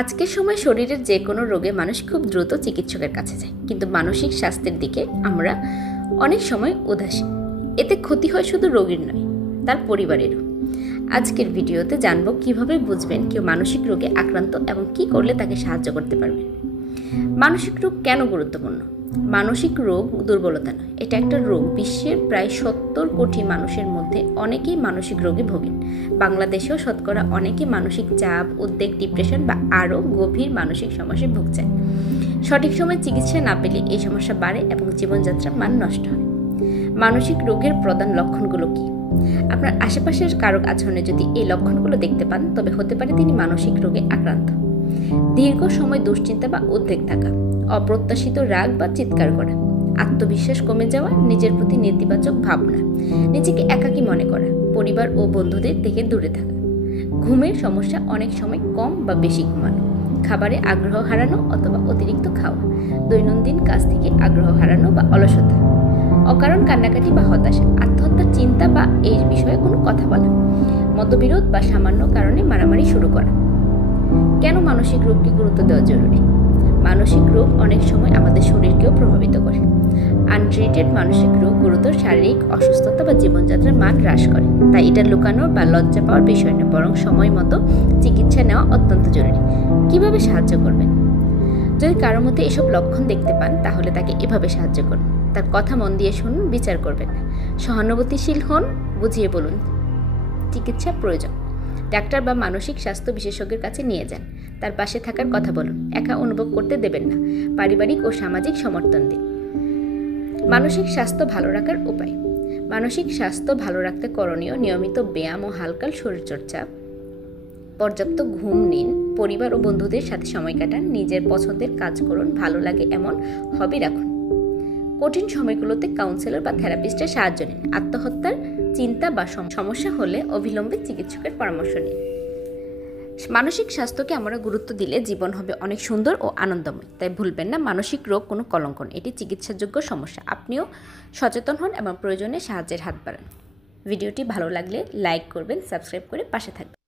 আজকের সময় শরীরের যে কোনো রোগে মানুষ খুব দ্রুত চিকিৎসকের কাছে যায়, কিন্তু মানসিক স্বাস্থ্যের দিকে আমরা অনেক সময় উদাসীন। এতে ক্ষতি হয় শুধু রোগীর নয়, তার পরিবারেরও। আজকের ভিডিওতে জানবো কিভাবে বুঝবেন কেউ মানসিক রোগে আক্রান্ত এবং কি করলে তাকে সাহায্য করতে পারবেন। মানসিক রোগ কেন গুরুত্বপূর্ণ? মানসিক রোগ দুর্বলতা নয়, এটা একটা রোগ। বিশ্বের প্রায় 70 কোটি মানুষের মধ্যে অনেকেই মানসিক রোগে ভোগেন। বাংলাদেশেও শতকরা অনেকে মানসিক চাপ, উদ্বেগ, ডিপ্রেশন বা আরও গভীর মানসিক সমস্যায় ভুগছেন। সঠিক সময়ে চিকিৎসা না পেলে এই সমস্যা বাড়ে এবং জীবনযাত্রার মান নষ্ট হয়। মানসিক রোগের প্রধান লক্ষণগুলো কি? আপনার আশেপাশের কারো আচরণে যদি এই লক্ষণগুলো দেখতে পান, তবে হতে পারে তিনি মানসিক রোগে আক্রান্ত। দীর্ঘ সময় দুশ্চিন্তা বা উদ্বেগ থাকা, অপ্রত্যাশিত রাগ বা চিৎকার করা, আত্মবিশ্বাস কমে যাওয়া, নিজের প্রতি নেতিবাচক ভাবনা, নিজেকে একাকী মনে করা, পরিবার ও বন্ধুদের থেকে দূরে থাকা, ঘুমের সমস্যা, অনেক সময় কম বা বেশি ঘুমানো, খাবারে আগ্রহ হারানো অথবা অতিরিক্ত খাওয়া, দৈনন্দিন কাজ থেকে আগ্রহ হারানো বা অলসতা, অকারণ কান্নাকাটি বা হতাশা, আত্মহত্যার চিন্তা বা এই বিষয়ে কোনো কথা বলা, মতবিরোধ বা সামান্য কারণে মারামারি শুরু করা। কেন মানসিক রোগকে গুরুত্ব দেওয়া জরুরি? মানসিক রোগ অনেক সময় আমাদের শরীরকেও প্রভাবিত করে। আনট্রিটেড মানসিক রোগ গুরুতর শারীরিক অসুস্থতা বা জীবনযাত্রার মান হ্রাস করে। তাই এটা লুকানোর বা লজ্জা পাওয়ার বিষয় নয়, বরং সময় মতো চিকিৎসা নেওয়া অত্যন্ত জরুরি। কিভাবে সাহায্য করবেন? যদি কারোর মধ্যে এসব লক্ষণ দেখতে পান, তাহলে তাকে এভাবে সাহায্য করুন। তার কথা মন দিয়ে শুনুন, বিচার করবেন না। সহানুভূতিশীল হন, বুঝিয়ে বলুন চিকিৎসা প্রয়োজন। ডাক্তার বা মানসিক স্বাস্থ্য বিশেষজ্ঞের কাছে নিয়ে যান। তার পাশে থাকার কথা বলুন, একা অনুভব করতে দেবেন না। পারিবারিক ও সামাজিক সমর্থন দিন। মানসিক স্বাস্থ্য ভালো রাখার উপায়। মানসিক স্বাস্থ্য ভালো রাখতে করণীয়: নিয়মিত ব্যায়াম ও হালকা শরীরচর্চা, পর্যাপ্ত ঘুম নিন, পরিবার ও বন্ধুদের সাথে সময় কাটান, নিজের পছন্দের কাজ করুন, ভালো লাগে এমন হবি রাখুন। কঠিন সময়গুলোতে কাউন্সিলর বা থেরাপিস্টের সাহায্য নিন। আত্মহত্যার চিন্তা বা সমস্যা হলে অবিলম্বে চিকিৎসকের পরামর্শ নিন। মানসিক স্বাস্থ্যকে আমরা গুরুত্ব দিলে জীবন হবে অনেক সুন্দর ও আনন্দময়। তাই ভুলবেন না, মানসিক রোগ কোনো কলঙ্ক নয়, এটি চিকিৎসাযোগ্য সমস্যা। আপনিও সচেতন হন এবং প্রয়োজনে সাহায্যের হাত বাড়ান। ভিডিওটি ভালো লাগলে লাইক করবেন, সাবস্ক্রাইব করে পাশে থাকবেন।